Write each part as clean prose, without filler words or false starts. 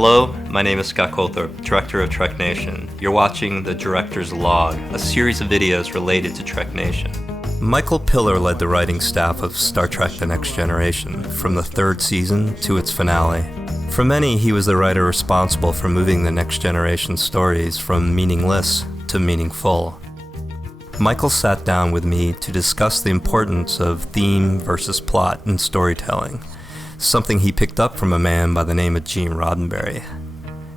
Hello, my name is Scott Colthorp, director of Trek Nation. You're watching The Director's Log, a series of videos related to Trek Nation. Michael Piller led the writing staff of Star Trek The Next Generation, from the third season to its finale. For many, he was the writer responsible for moving the Next Generation stories from meaningless to meaningful. Michael sat down with me to discuss the importance of theme versus plot in storytelling, something he picked up from a man by the name of Gene Roddenberry.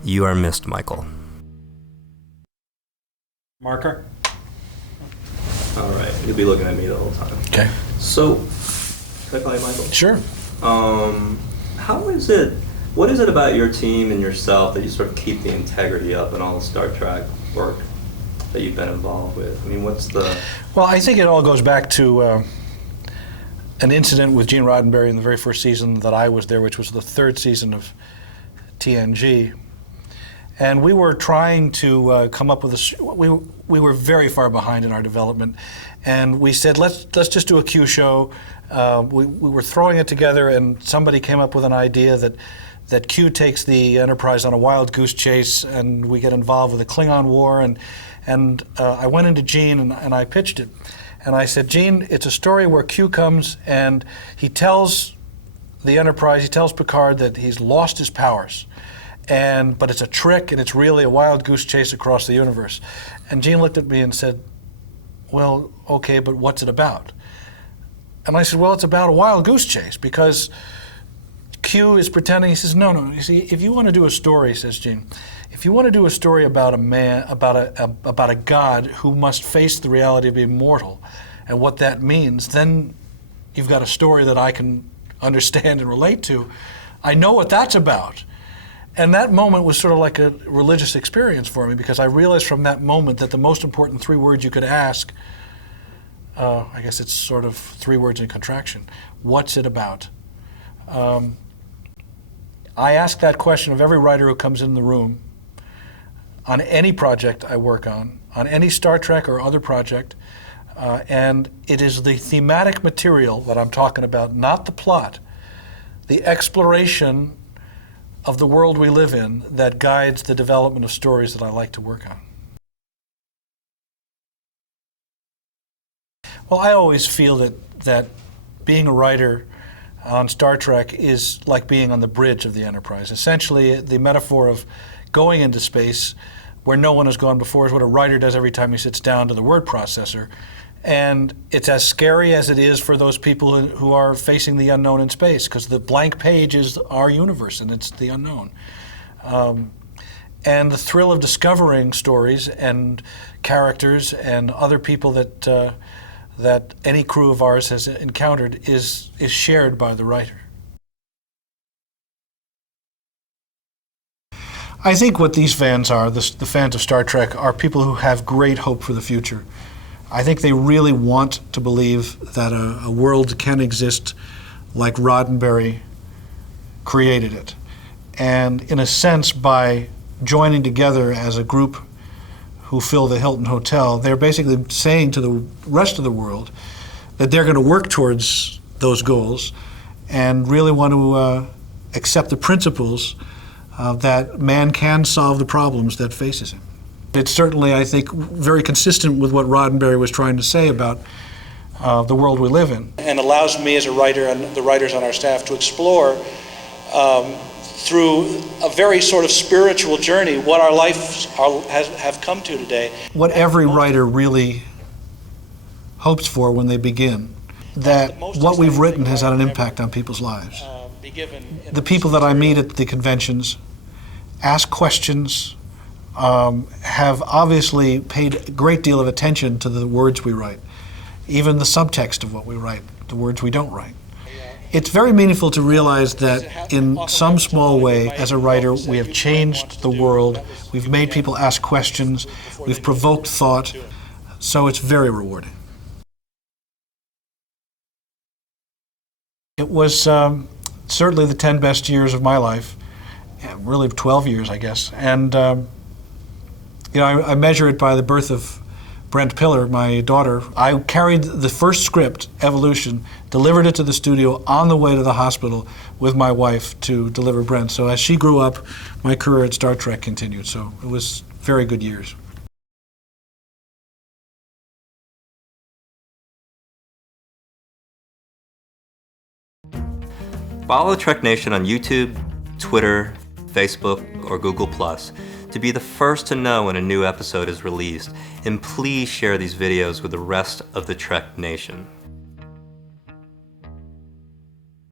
You are missed, Michael. Marker? All right, you'll be looking at me the whole time. Okay. So, can I call you Michael? Sure. What is it about your team and yourself that you sort of keep the integrity up in all the Star Trek work that you've been involved with? I mean, Well, I think it all goes back to an incident with Gene Roddenberry in the very first season that I was there, which was the third season of TNG. And we were trying to come up with we were very far behind in our development, and we said let's just do a Q show. We were throwing it together, and somebody came up with an idea that Q takes the Enterprise on a wild goose chase, and we get involved with the Klingon War. And I went into Gene and I pitched it, and I said, Gene, it's a story where Q comes and he tells the Enterprise, he tells Picard that he's lost his powers. But it's a trick, and it's really a wild goose chase across the universe. And Gene looked at me and said, well, okay, but what's it about? And I said, well, it's about a wild goose chase, because Q is pretending. He says, no, you see, if you want to do a story, says Gene, if you want to do a story about a man, about a god who must face the reality of being mortal and what that means, then you've got a story that I can understand and relate to. I know what that's about. And that moment was sort of like a religious experience for me, because I realized from that moment that the most important three words you could ask, I guess it's sort of three words in contraction. What's it about? I ask that question of every writer who comes in the room on any project I work on any Star Trek or other project, and it is the thematic material that I'm talking about, not the plot, the exploration of the world we live in that guides the development of stories that I like to work on. Well, I always feel that being a writer on Star Trek is like being on the bridge of the Enterprise. Essentially, the metaphor of going into space where no one has gone before is what a writer does every time he sits down to the word processor. And it's as scary as it is for those people who are facing the unknown in space, because the blank page is our universe and it's the unknown. And the thrill of discovering stories and characters and other people that any crew of ours has encountered is shared by the writer. I think what these fans are, the fans of Star Trek, are people who have great hope for the future. I think they really want to believe that a world can exist like Roddenberry created it. And in a sense, by joining together as a group who fill the Hilton Hotel, they're basically saying to the rest of the world that they're going to work towards those goals and really want to accept the principles that man can solve the problems that faces him. It's certainly, I think, very consistent with what Roddenberry was trying to say about the world we live in. And allows me as a writer and the writers on our staff to explore through a very sort of spiritual journey what our lives have come to today. What every writer really hopes for when they begin, that what we've written has had an impact on people's lives. The people that I meet at the conventions ask questions, have obviously paid a great deal of attention to the words we write, even the subtext of what we write, the words we don't write. It's very meaningful to realize that in some small way, as a writer, we have changed the world, we've made people ask questions, we've provoked thought, so it's very rewarding. It was certainly the 10 best years of my life, really 12 years, I guess, and I measure it by the birth of Brent Piller, my daughter, I carried the first script, Evolution, delivered it to the studio on the way to the hospital with my wife to deliver Brent. So as she grew up, my career at Star Trek continued. So it was very good years. Follow Trek Nation on YouTube, Twitter, Facebook, or Google+, to be the first to know when a new episode is released. And please share these videos with the rest of the Trek Nation.